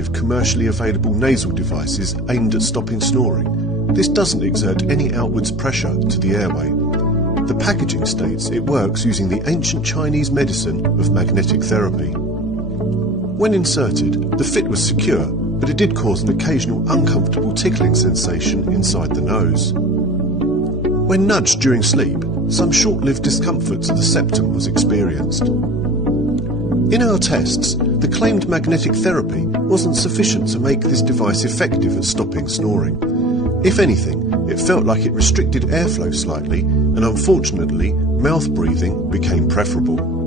of commercially available nasal devices aimed at stopping snoring. This doesn't exert any outwards pressure to the airway. The packaging states it works using the ancient Chinese medicine of magnetic therapy. When inserted, the fit was secure, but it did cause an occasional uncomfortable tickling sensation inside the nose. When nudged during sleep, some short-lived discomfort to the septum was experienced. In our tests, the claimed magnetic therapy wasn't sufficient to make this device effective at stopping snoring. If anything, it felt like it restricted airflow slightly, and unfortunately, mouth breathing became preferable.